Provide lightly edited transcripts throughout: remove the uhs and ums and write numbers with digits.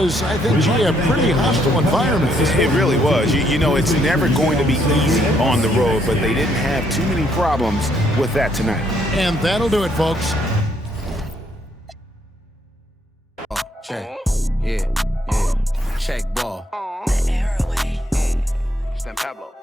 was, I think, a pretty hostile environment. It really was. You know, it's never going to be easy on the road, but they didn't have too many problems with that tonight. And that'll do it, folks. Check. Yeah. Check ball. Stan Pablo.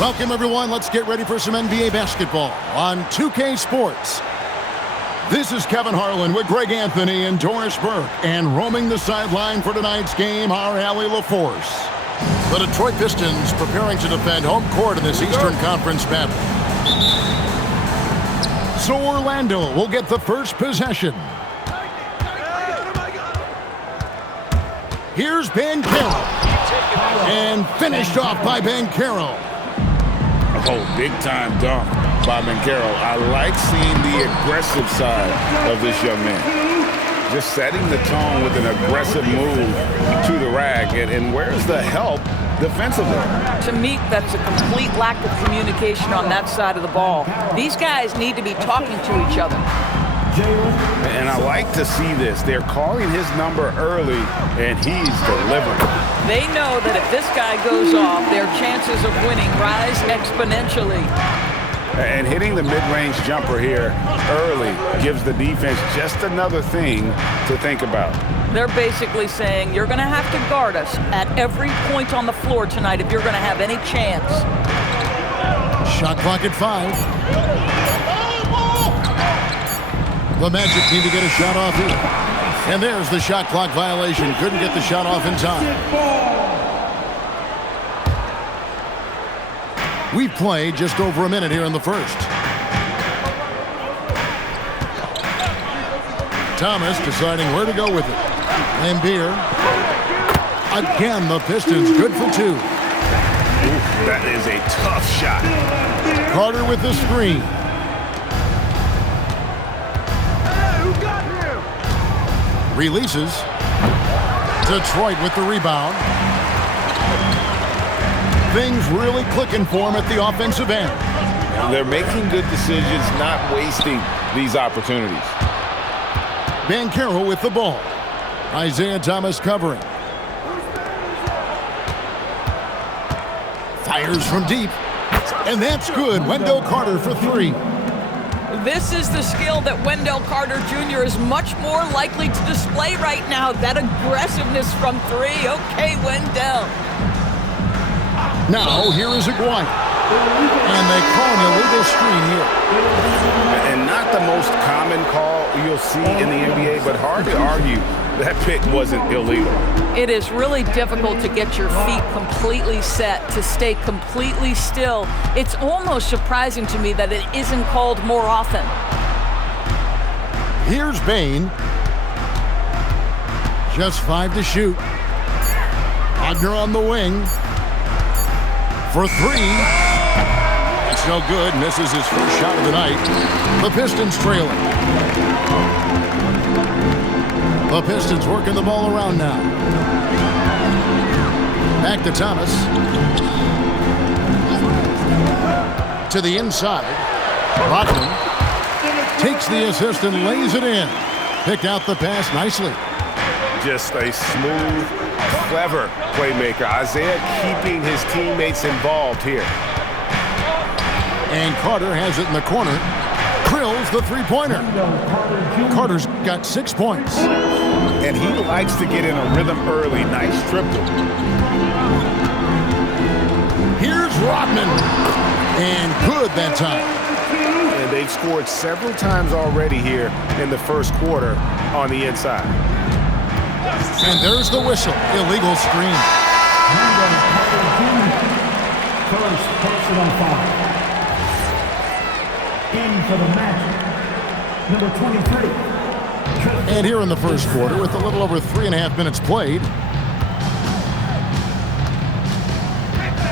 Welcome, everyone. Let's get ready for some NBA basketball on 2K Sports. This is Kevin Harlan with Greg Anthony and Doris Burke. And roaming the sideline for tonight's game, our Allie LaForce. The Detroit Pistons preparing to defend home court in this Eastern Conference battle. So Orlando will get the first possession. Here's Banchero. And finished off by Banchero. Oh, big-time dunk by Banchero. I like seeing the aggressive side of this young man. Just setting the tone with an aggressive move to the rack. And where's the help defensively? To me, that's a complete lack of communication on that side of the ball. These guys need to be talking to each other. And I like to see this. They're calling his number early, and he's delivering. They know that if this guy goes off, their chances of winning rise exponentially. And hitting the mid-range jumper here early gives the defense just another thing to think about. They're basically saying, you're going to have to guard us at every point on the floor tonight if you're going to have any chance. Shot clock at 5. The Magic need to get a shot off here. And there's the shot clock violation. Couldn't get the shot off in time. We've played just over a minute here in the first. Thomas deciding where to go with it. Lambeer. Again, the Pistons good for 2. Ooh, that is a tough shot. Carter with the screen. Releases. Detroit with the rebound. Things really clicking for him at the offensive end. They're making good decisions, not wasting these opportunities. Banchero with the ball. Isaiah Thomas covering. Fires from deep. And that's good. Wendell Carter for 3. This is the skill that Wendell Carter Jr. is much more likely to display right now. That aggressiveness from 3. Okay, Wendell. Now, here is Aguirre. And they call an illegal screen here. And not the most common call you'll see in the NBA, but hard to argue that pick wasn't illegal. It is really difficult to get your feet completely set, to stay completely still. It's almost surprising to me that it isn't called more often. Here's Bain. Just 5 to shoot. Wagner on the wing. For 3. It's no good. Misses his first shot of the night. The Pistons trailing. The Pistons working the ball around now. Back to Thomas. To the inside. Rodman takes the assist and lays it in. Picked out the pass nicely. Just a smooth, clever playmaker. Isaiah keeping his teammates involved here. And Carter has it in the corner. Drills the three-pointer. Carter's got 6 points. And he likes to get in a rhythm early. Nice triple. Here's Rodman. And good that time. And they've scored several times already here in the first quarter on the inside. And there's the whistle. Illegal screen. First personal foul. In for the match, number 23. And here in the first quarter, with a little over 3.5 minutes played.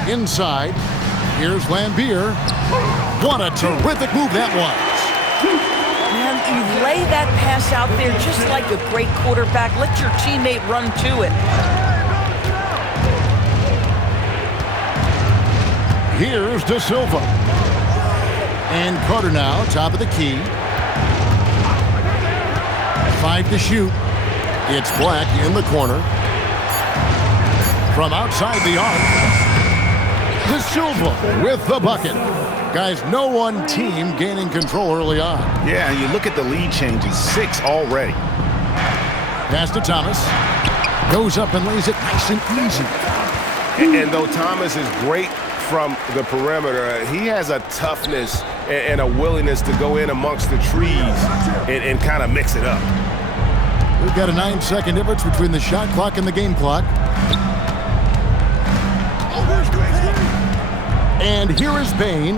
Inside, here's Lambier. What a terrific move that was. Man, you lay that pass out there just like a great quarterback. Let your teammate run to it. Here's De Silva. And Carter now, top of the key. 5 to shoot. It's Black in the corner. From outside the arc. De Silva with the bucket. Guys, no one team gaining control early on. Yeah, and you look at the lead changes. 6 already. Pass to Thomas. Goes up and lays it nice and easy. And though Thomas is great from the perimeter, he has a toughness and a willingness to go in amongst the trees and kind of mix it up. We've got a 9-second difference between the shot clock and the game clock. And here is Payne.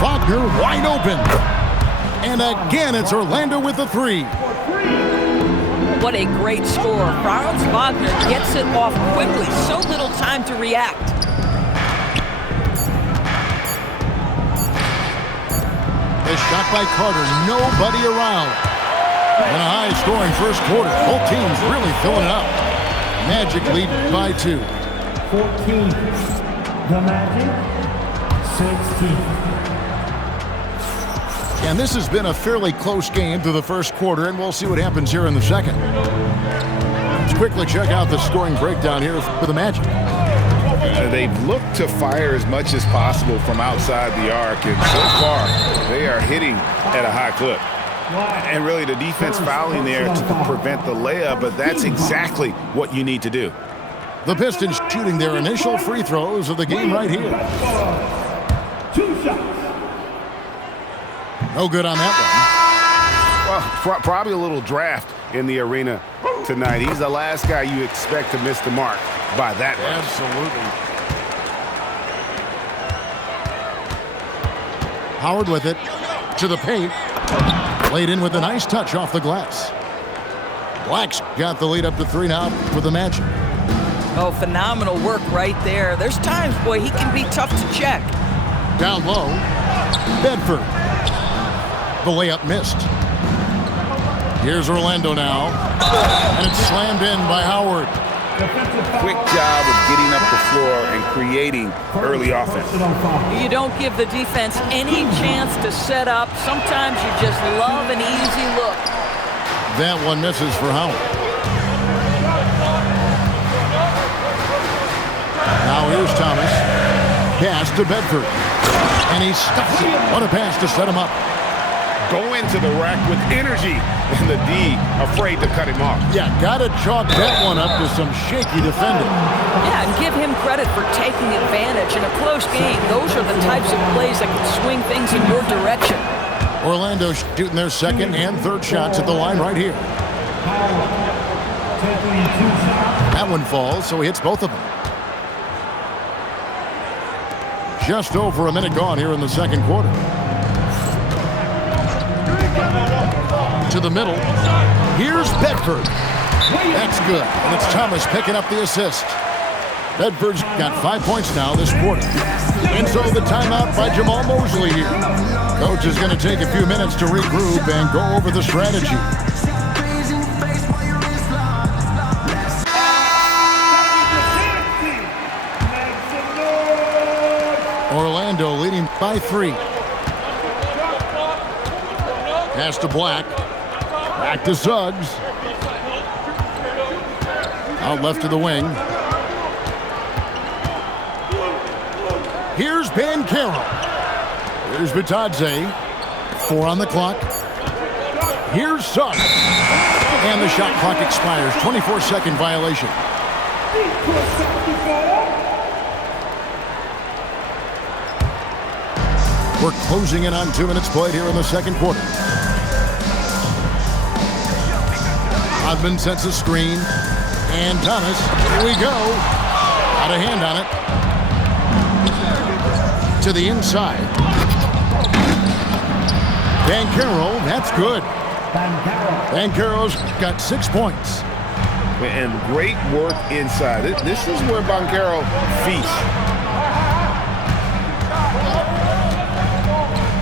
Wagner wide open. And again, it's Orlando with the 3. What a great score. Franz Wagner gets it off quickly. So little time to react. A shot by Carter. Nobody around. And a high-scoring first quarter. Both teams really filling it up. Magic lead by 2. 14. The Magic, 16. And this has been a fairly close game through the first quarter, and we'll see what happens here in the second. Let's quickly check out the scoring breakdown here for the Magic. They've looked to fire as much as possible from outside the arc, and so far they are hitting at a high clip. And really the defense fouling there to prevent the layup, but that's exactly what you need to do. The Pistons shooting their initial free throws of the game right here. 2 shots. No good on that Well, probably a little draft in the arena tonight. He's the last guy you expect to miss the mark by that one. much. Absolutely. Howard with it. To the paint. Laid in with a nice touch off the glass. Black's got the lead up to 3 now for the Magic. Oh, phenomenal work right there. There's times, boy, he can be tough to check. Down low. Bedford. The layup missed. Here's Orlando now. And it's slammed in by Howard. Quick job of getting up the floor and creating early offense. You don't give the defense any chance to set up. Sometimes you just love an easy look. That one misses for Howard. Now here's Thomas. Pass to Bedford. And he stuffs it. What a pass to set him up. Go into the rack with energy, and the D afraid to cut him off. Yeah, gotta chalk that one up to some shaky defending. Yeah, and give him credit for taking advantage. In a close game, those are the types of plays that can swing things in your direction. Orlando shooting their second and third shots at the line right here. That one falls, so he hits both of them. Just over a minute gone here in the second quarter. To the middle. Here's Bedford. That's good. And it's Thomas picking up the assist. Bedford's got 5 points now this quarter. And so the timeout by Jamal Mosley here. Coach is going to take a few minutes to regroup and go over the strategy. Orlando leading by 3. Pass to Black. Back to Suggs. Out left to the wing. Here's Banchero. Here's Vitadze. 4 on the clock. Here's Suggs. And the shot clock expires. 24-second violation. We're closing in on 2 minutes played here in the second quarter. Rodman sets a screen. And Thomas, here we go. Out of hand on it. To the inside. Banchero, that's good. Banchero's got 6 points. And great work inside. This is where Banchero feasts.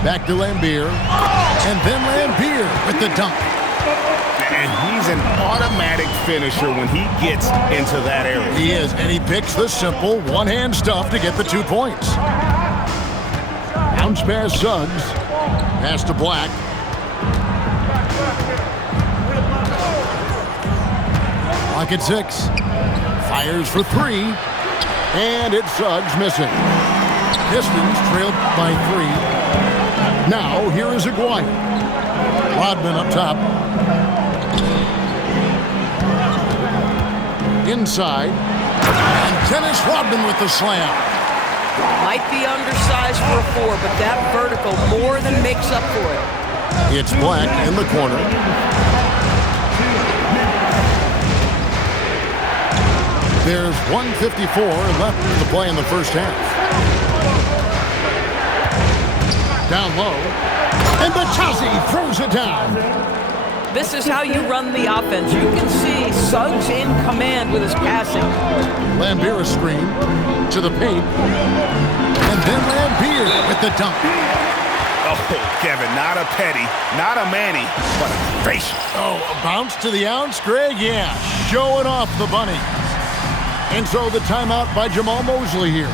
Back to Lambier. And then Lambier with the dunk. And he's an automatic finisher when he gets into that area. He is, and he picks the simple one-hand stuff to get the 2 points. Bounce pass Suggs. Pass to Black. Clock at 6. Fires for 3. And it's Suggs missing. Pistons trailed by 3. Now, here is Aguirre. Rodman up top. Inside. And Dennis Rodman with the slam. Might be undersized for a 4, but that vertical more than makes up for it. It's Black in the corner. There's 1:54 left to play in the first half. Down low. And Vitadze throws it down. This is how you run the offense. You can see Suggs in command with his passing. Lambier screen to the paint. And then Lambier with the dunk. Oh, Kevin, not a Petty, not a Manny, but a facial. Oh, a bounce to the ounce, Greg? Yeah, showing off the bunnies. And so the timeout by Jamal Mosley here.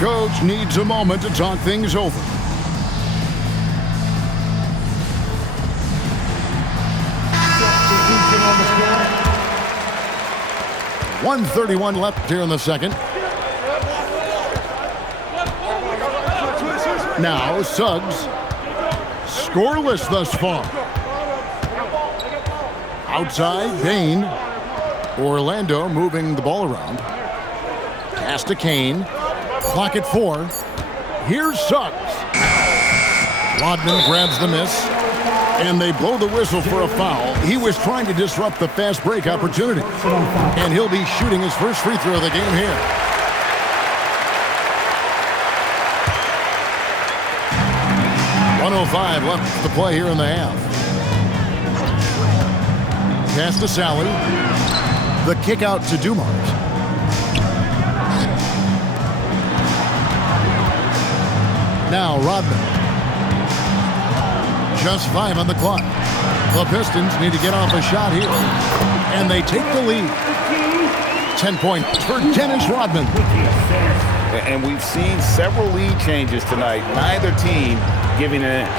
Coach needs a moment to talk things over. .131 left here in the second. Now Suggs, scoreless thus far. Outside, Bain. Orlando moving the ball around. Pass to Kane. Clock at 4. Here's Suggs. Rodman grabs the miss. And they blow the whistle for a foul. He was trying to disrupt the fast break opportunity. And he'll be shooting his first free throw of the game here. .105 left to play here in the half. Pass to Sally. The kick out to Dumars. Now Rodman. Just 5 on the clock. The Pistons need to get off a shot here. And they take the lead. 10 points for Dennis Rodman. And we've seen several lead changes tonight. Neither team giving an inch.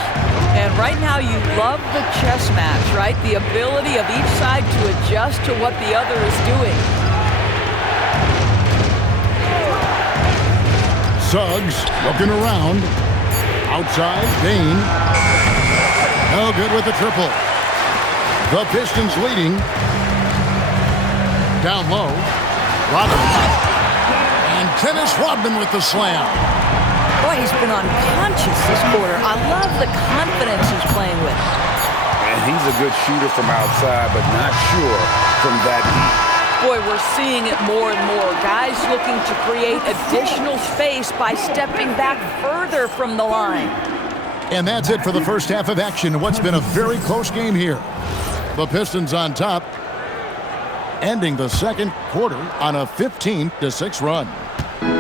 And right now you love the chess match, right? The ability of each side to adjust to what the other is doing. Suggs looking around. Outside, Bain. No good with the triple. The Pistons leading. Down low. Rodman. And Dennis Rodman with the slam. Boy, he's been unconscious this quarter. I love the confidence he's playing with. And he's a good shooter from outside, but not sure from that deep. Boy, we're seeing it more and more. Guys looking to create additional space by stepping back further from the line. And that's it for the first half of action. What's been a very close game here. The Pistons on top, ending the second quarter on a 15-6 run.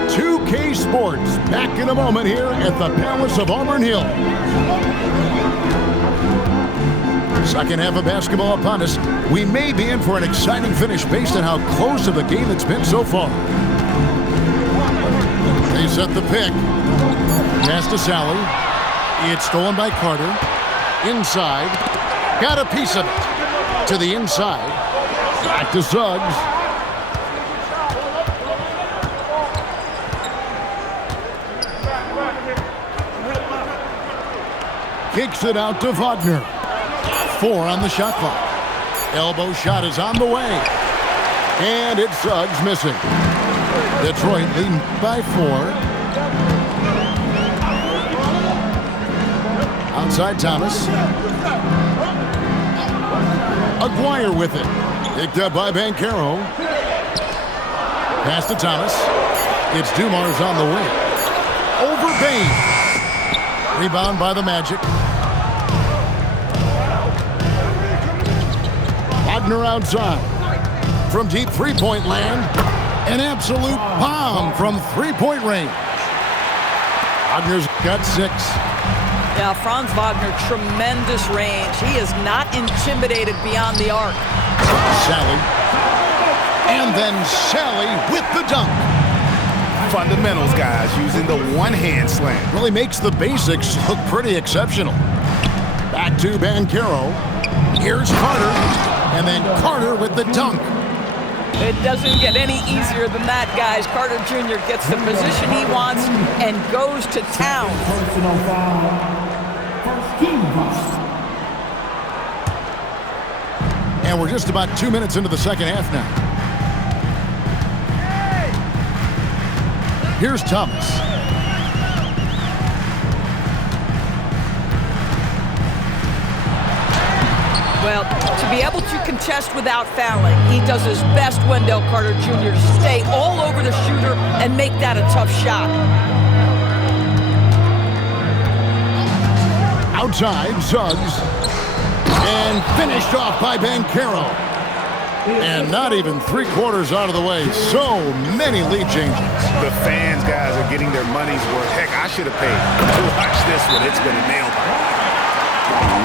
2K Sports back in a moment here at the Palace of Auburn Hill. Second half of basketball upon us. We may be in for an exciting finish based on how close of a game it's been so far. They set the pick. Pass to Sally. It's stolen by Carter. Inside. Got a piece of it. To the inside. Back to Suggs. Kicks it out to Wagner. 4 on the shot clock. Elbow shot is on the way. And it's Suggs missing. Detroit leading by 4. Outside Thomas. Aguirre with it. Picked up by Banchero. Pass to Thomas. It's Dumars on the wing. Over Bain. Rebound by the Magic. Wagner outside. From deep three-point land. An absolute bomb from three-point range. Wagner's got 6. Yeah, Franz Wagner, tremendous range. He is not intimidated beyond the arc. Sally. And then Sally with the dunk. Fundamentals, guys, using the one-hand slam. Really makes the basics look pretty exceptional. Back to Banchero. Here's Carter. And then Carter with the dunk. It doesn't get any easier than that, guys. Carter Jr. gets the position he wants and goes to town. Personal foul. First team foul. And we're just about 2 minutes into the second half now. Here's Thomas. Well, to be able to contest without fouling, he does his best, Wendell Carter Jr., to stay all over the shooter and make that a tough shot. Outside, Suggs. And finished off by Banchero. And not even 3/4 out of the way. So many lead changes. The fans, guys, are getting their money's worth. Heck, I should have paid to watch this one. It's been a nail biter.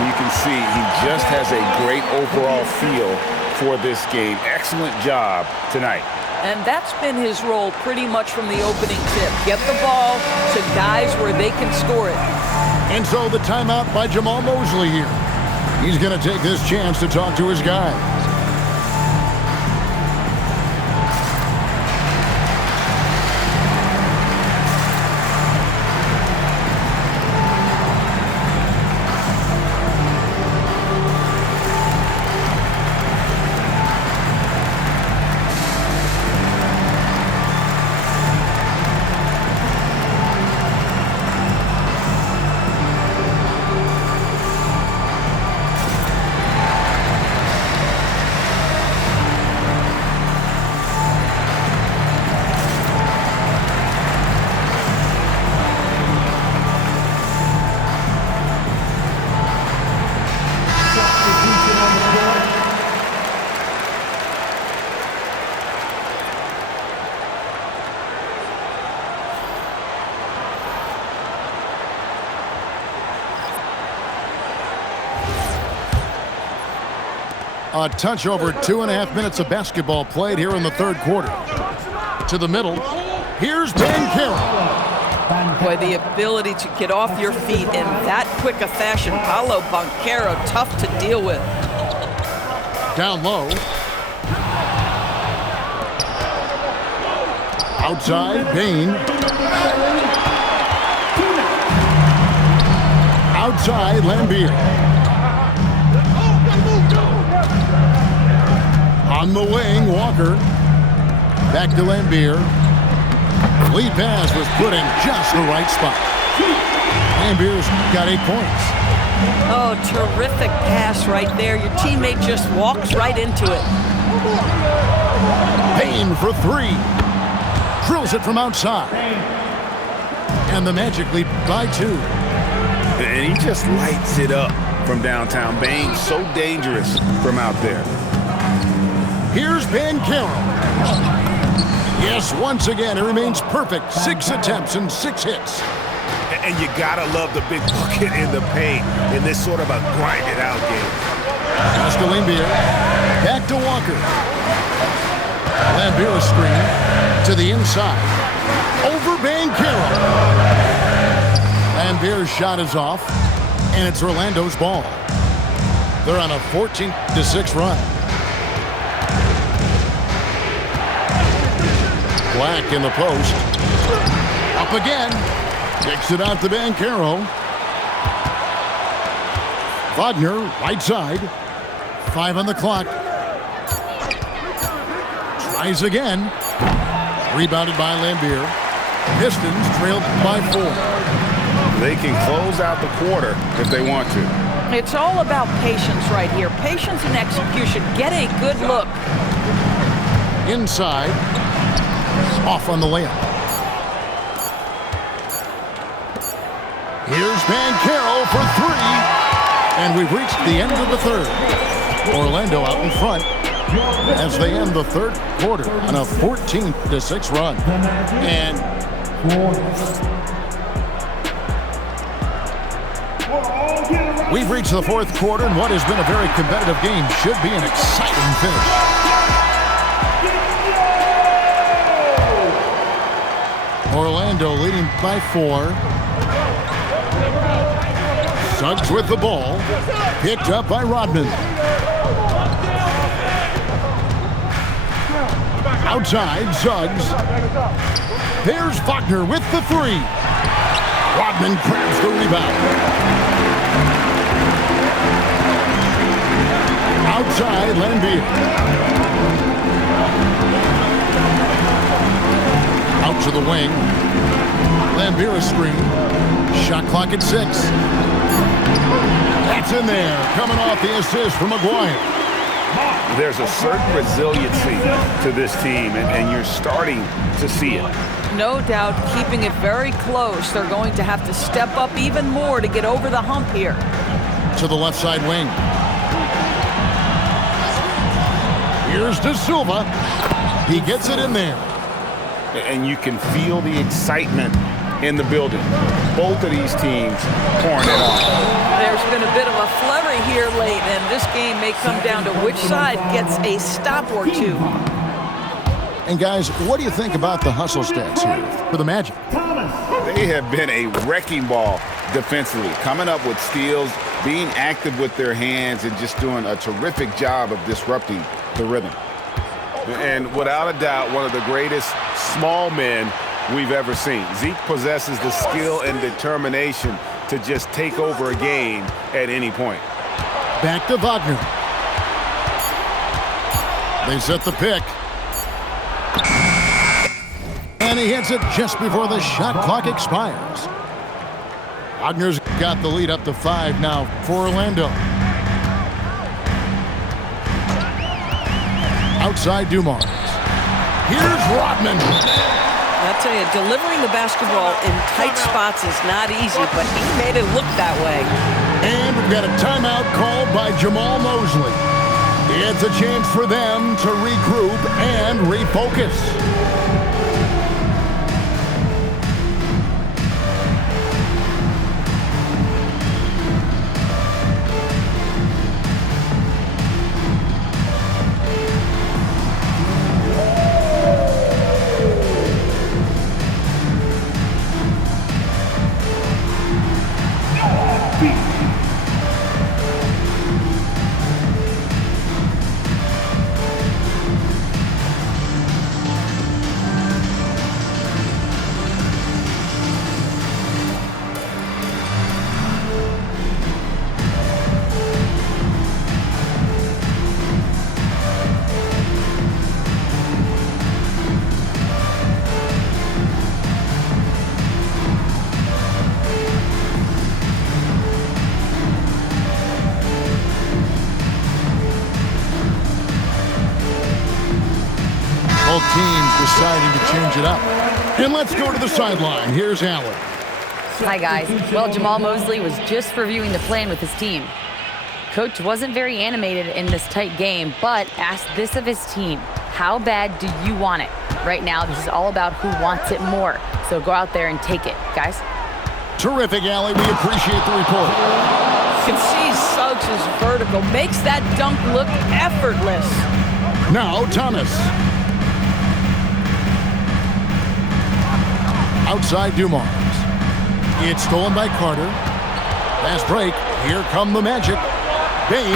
You can see he just has a great overall feel for this game. Excellent job tonight. And that's been his role pretty much from the opening tip. Get the ball to guys where they can score it. And so the timeout by Jamal Mosley here. He's going to take this chance to talk to his guys. A touch over 2.5 minutes of basketball played here in the third quarter. To the middle. Here's Banchero. Boy, the ability to get off your feet in that quick a fashion. Paolo Banchero, tough to deal with. Down low. Outside, Bain. Outside, Lambier. On the wing, Walker. Back to Lambier. Lead pass was put in just the right spot. Lambier's got 8 points. Oh, terrific pass right there. Your teammate just walks right into it. Bain for 3. Drills it from outside. And the Magic lead by 2. And he just lights it up from downtown. Bain so dangerous from out there. Here's Banchero. Yes, once again, it remains perfect. 6 attempts and 6 hits. And you gotta love the big bucket in the paint in this sort of a grind-it-out game. Pass to Lambier. Back to Walker. Lambier screen to the inside. Over Banchero. And Beer's shot is off, and it's Orlando's ball. They're on a 14-6 run. Black in the post. Up again. Kicks it out to Banchero. Wagner, right side. 5 on the clock. Tries again. Rebounded by Lambier. Pistons trailed by 4. They can close out the quarter if they want to. It's all about patience right here. Patience and execution. Get a good look. Inside. Off on the layup. Here's Banchero for 3. And we've reached the end of the third. Orlando out in front as they end the third quarter on a 14-6 run. And we've reached the fourth quarter, and what has been a very competitive game should be an exciting finish. Orlando leading by 4. Suggs with the ball. Picked up by Rodman. Outside, Suggs. There's Wagner with the 3. Rodman grabs the rebound. Outside, Lambier. Out to the wing. Lambier a screen. Shot clock at 6. That's in there. Coming off the assist from McGuire. There's a certain resiliency to this team, and you're starting to see it. No doubt, keeping it very close. They're going to have to step up even more to get over the hump here. To the left side wing. Here's De Silva. He gets it in there. And you can feel the excitement in the building. Both of these teams pouring it on. There's been a bit of a flurry here late, and this game may come down to which side gets a stop or 2. And guys, what do you think about the hustle stats here for the Magic? They have been a wrecking ball defensively, coming up with steals, being active with their hands, and just doing a terrific job of disrupting the rhythm. And without a doubt, one of the greatest small men we've ever seen. Zeke possesses the skill and determination to just take over a game at any point. Back to Wagner. They set the pick. And he hits it just before the shot clock expires. Wagner's got the lead up to 5 now for Orlando. Outside Dumars. Here's Rodman. I'll tell you, delivering the basketball in tight spots is not easy, but he made it look that way. And we've got a timeout called by Jamal Mosley. It's a chance for them to regroup and refocus. Both teams deciding to change it up. And let's go to the sideline. Here's Allen. Hi, guys. Well, Jamal Mosley was just reviewing the plan with his team. Coach wasn't very animated in this tight game, but asked this of his team. How bad do you want it? Right now, this is all about who wants it more. So go out there and take it, guys. Terrific, Allie. We appreciate the report. You can see Suggs' vertical makes that dunk look effortless. Now, Thomas. Outside Dumars. It's stolen by Carter. Fast break. Here come the Magic. Bain.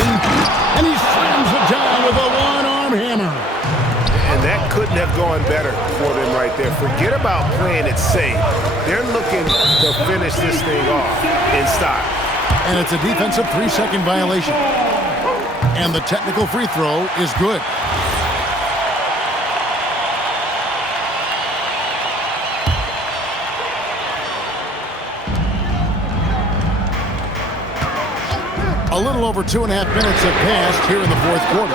And he slams it down with a one-arm hammer. And that couldn't have gone better for them right there. Forget about playing it safe. They're looking to finish this thing off in style. And it's a defensive 3-second violation. And the technical free throw is good. A little over 2.5 minutes have passed here in the fourth quarter.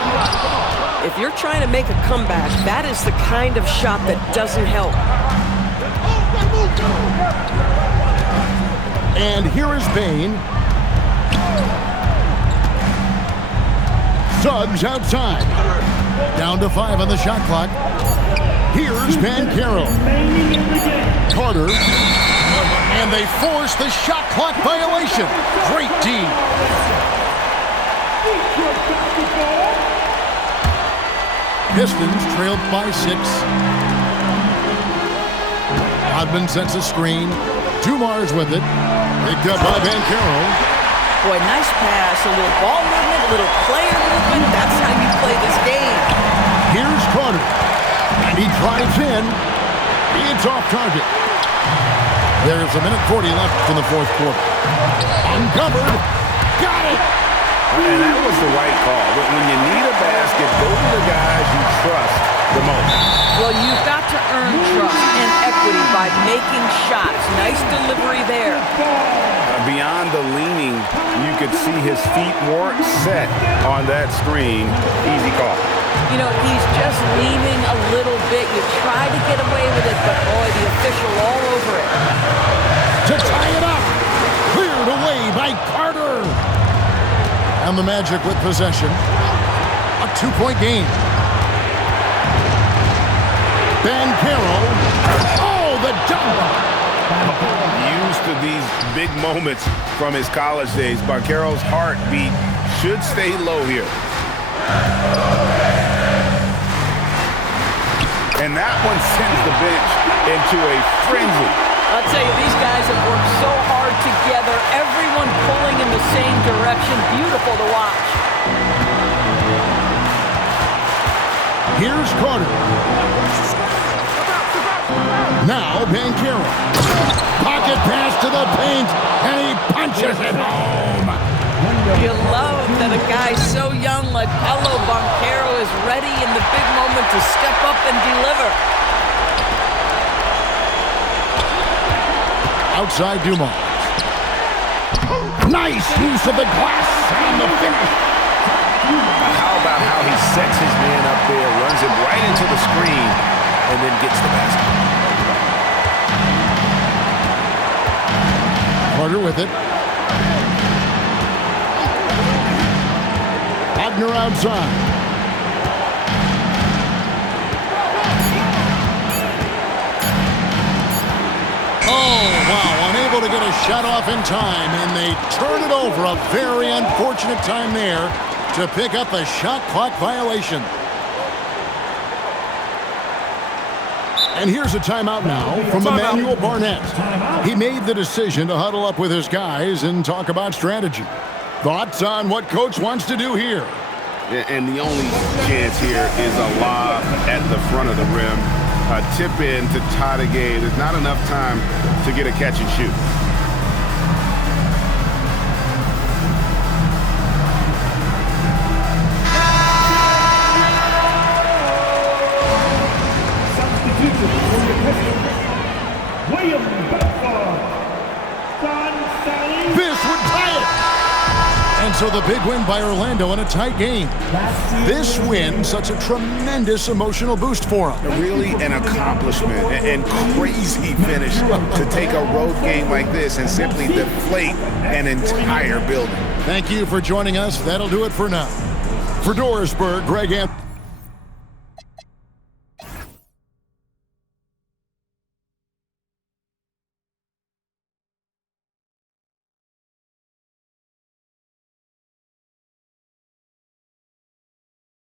If you're trying to make a comeback, that is the kind of shot that doesn't help. And here is Bain. Suggs outside. Down to 5 on the shot clock. Here's Banchero. Carter. And they force the shot clock violation. Great D. Pistons trailed by 6. Rodman sets a screen. Dumars with it. Picked up by Banchero. Boy, nice pass. A little ball movement, a little player movement. That's how you play this game. Here's Carter. And he drives in. It's off target. There's a minute 40 left in the fourth quarter. Uncovered. Got it. And that was the right call. But when you need a basket, go to the guys you trust the most. Well, you've got to earn trust and equity by making shots. Nice delivery there. Beyond the leaning, you could see his feet more set on that screen. Easy call. You know, he's just leaning a little bit. You try to get away with it, but boy, the official all over it. To tie it up. Cleared away by Carter. And the Magic with possession. A 2-point game. Banchero. Oh, the dunk. Used to these big moments from his college days. Banchero's heartbeat should stay low here. And that one sends the bench into a frenzy. I'll tell you, these guys have worked so hard together. Everyone pulling in the same direction. Beautiful to watch. Here's Carter. Now Banchero. Pocket pass to the paint, and he punches it home. You love that a guy so young like Paolo Banchero is ready in the big moment to step up and deliver. Outside Dumars. Nice use of the glass and the finish. How about how he sets his man up there, runs him right into the screen, and then gets the basket. Carter with it. Wagner outside. Oh, wow, unable to get a shot off in time, and they turn it over. A very unfortunate time there to pick up a shot clock violation. And here's a timeout now from Emmanuel Barnett. He made the decision to huddle up with his guys and talk about strategy. Thoughts on what Coach wants to do here? And the only chance here is a lob at the front of the rim. A tip in to tie the game. There's not enough time to get a catch and shoot. This would tie it. And so the big win by Orlando in a tight game. This win, such a tremendous emotional boost for them. Really an accomplishment and crazy finish to take a road game like this and simply deflate an entire building. Thank you for joining us. That'll do it for now. For Dorisburg, Greg Anthony.